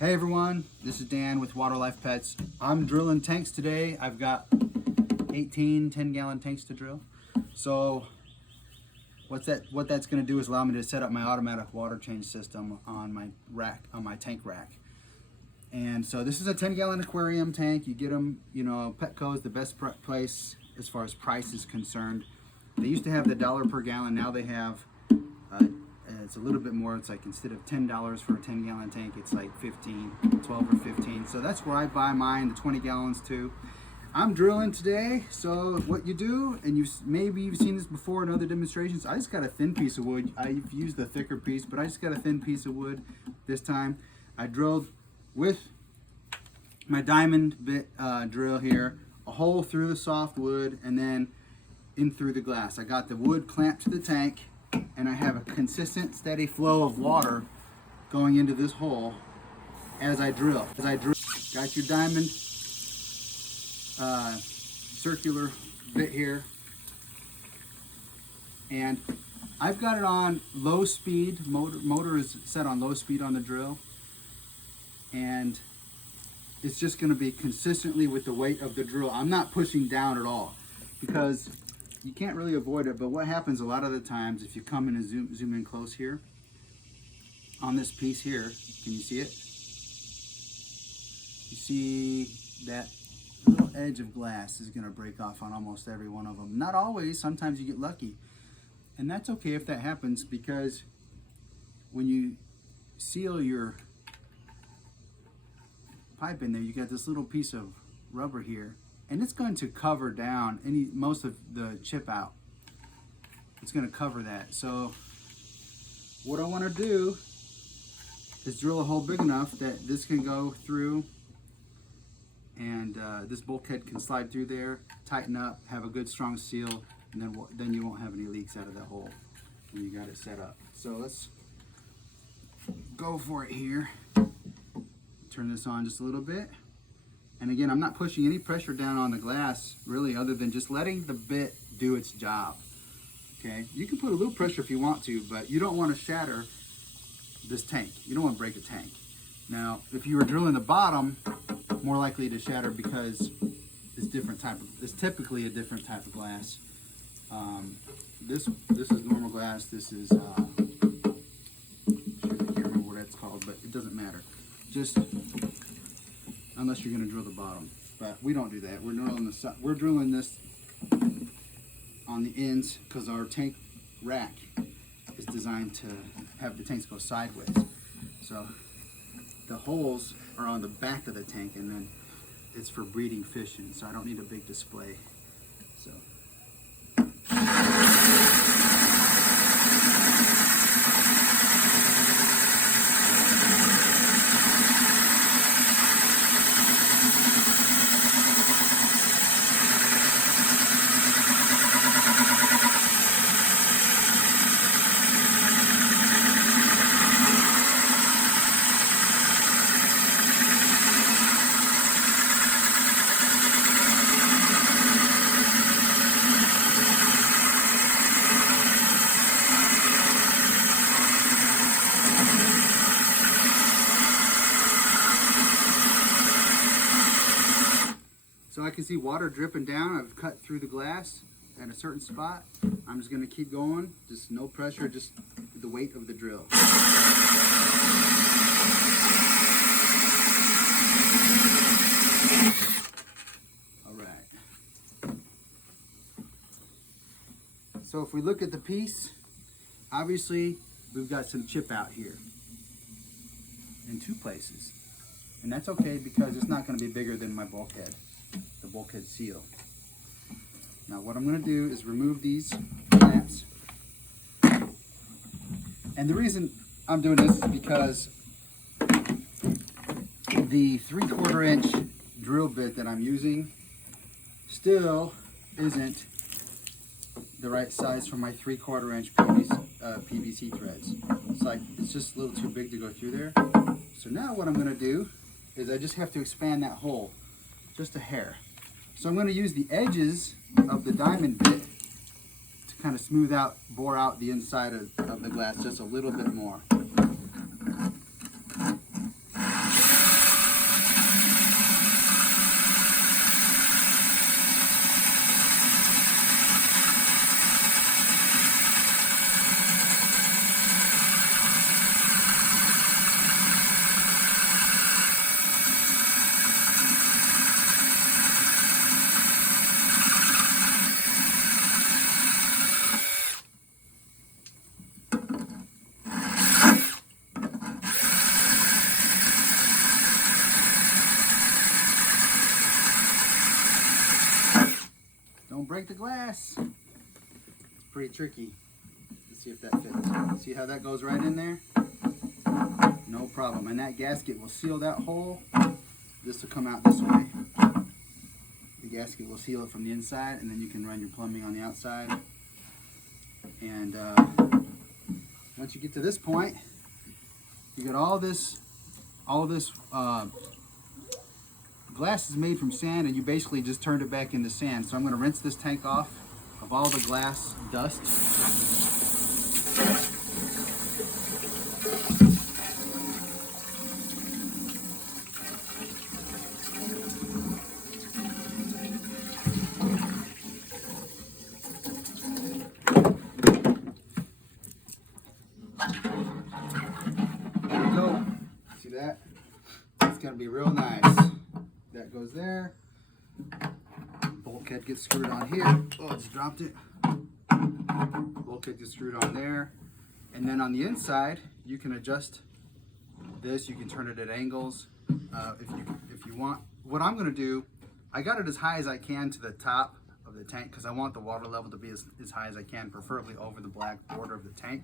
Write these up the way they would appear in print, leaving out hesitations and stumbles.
Hey everyone, this is Dan with Water Life Pets. I'm drilling tanks today. I've got 18 10-gallon tanks to drill. So what that's going to do is allow me to set up my automatic water change system on my rack, on my tank rack. And so this is a 10-gallon aquarium tank. You get them, Petco is the best place as far as price is concerned. They used to have the $1 per gallon. Now they have it's a little bit more. It's like instead of $10 for a 10-gallon tank, it's like 12 or 15. So that's where I buy mine, the 20 gallons too. I'm drilling today. So what you do, and maybe you've seen this before in other demonstrations, I just got a thin piece of wood. I've used the thicker piece, but I just got a thin piece of wood this time. I drilled with my diamond bit drill here, a hole through the soft wood and then in through the glass. I got the wood clamped to the tank, and I have a consistent, steady flow of water going into this hole as I drill. Got your diamond circular bit here, and I've got it on low speed. Motor is set on low speed on the drill, and it's just going to be consistently with the weight of the drill. I'm not pushing down at all because you can't really avoid it, but what happens a lot of the times, if you come in and zoom in close here, on this piece here, can you see it? You see that little edge of glass is gonna break off on almost every one of them. Not always, sometimes you get lucky. And that's okay if that happens, because when you seal your pipe in there, you got this little piece of rubber here, and it's going to cover down most of the chip out. It's going to cover that. So what I want to do is drill a hole big enough that this can go through, and this bulkhead can slide through there, tighten up, have a good strong seal, and then you won't have any leaks out of that hole when you got it set up. So let's go for it here. Turn this on just a little bit. And again, I'm not pushing any pressure down on the glass, really, other than just letting the bit do its job. Okay, you can put a little pressure if you want to, but you don't want to shatter this tank. You don't want to break a tank. Now, if you were drilling the bottom, more likely to shatter because it's typically a different type of glass. This is normal glass. This is shoot, I can't remember what it's called, but it doesn't matter. Just unless you're going to drill the bottom, but we don't do that. We're drilling this on the ends because our tank rack is designed to have the tanks go sideways. So the holes are on the back of the tank, and then it's for breeding fish in, so I don't need a big display. So I can see water dripping down. I've cut through the glass at a certain spot. I'm just going to keep going, just no pressure, just the weight of the drill. All right. So if we look at the piece, obviously we've got some chip out here in two places. And that's okay because it's not going to be bigger than my bulkhead. The bulkhead seal. Now what I'm going to do is remove these clamps, and the reason I'm doing this is because the 3/4 inch drill bit that I'm using still isn't the right size for my 3/4 inch PVC threads. It's just a little too big to go through there. So now what I'm going to do is I just have to expand that hole just a hair. So I'm going to use the edges of the diamond bit to kind of bore out the inside of the glass just a little bit more. break the glass. It's pretty tricky. Let's see if that fits. See how that goes right in there? No problem. And that gasket will seal that hole. This will come out this way. The gasket will seal it from the inside, and then you can run your plumbing on the outside. And once you get to this point, you got all this glass is made from sand, and you basically just turned it back into sand. So I'm going to rinse this tank off of all the glass dust. There we go. See that? It's going to be real nice. That goes there. Bulkhead gets screwed on here. Oh, I just dropped it. Bulkhead gets screwed on there. And then on the inside, you can adjust this. You can turn it at angles if you want. What I'm going to do, I got it as high as I can to the top of the tank because I want the water level to be as high as I can, preferably over the black border of the tank.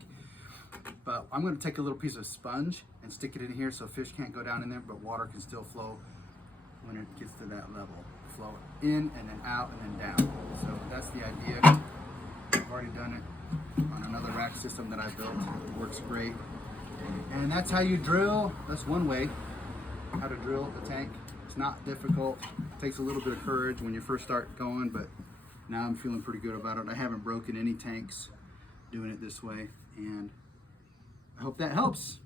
But I'm going to take a little piece of sponge and stick it in here so fish can't go down in there, but water can still flow when it gets to that level. Flow it in and then out and then down. So that's the idea. I've already done it on another rack system that I built. It works great. And that's how you drill. That's one way how to drill the tank. It's not difficult. It takes a little bit of courage when you first start going, but now I'm feeling pretty good about it. I haven't broken any tanks doing it this way, and I hope that helps.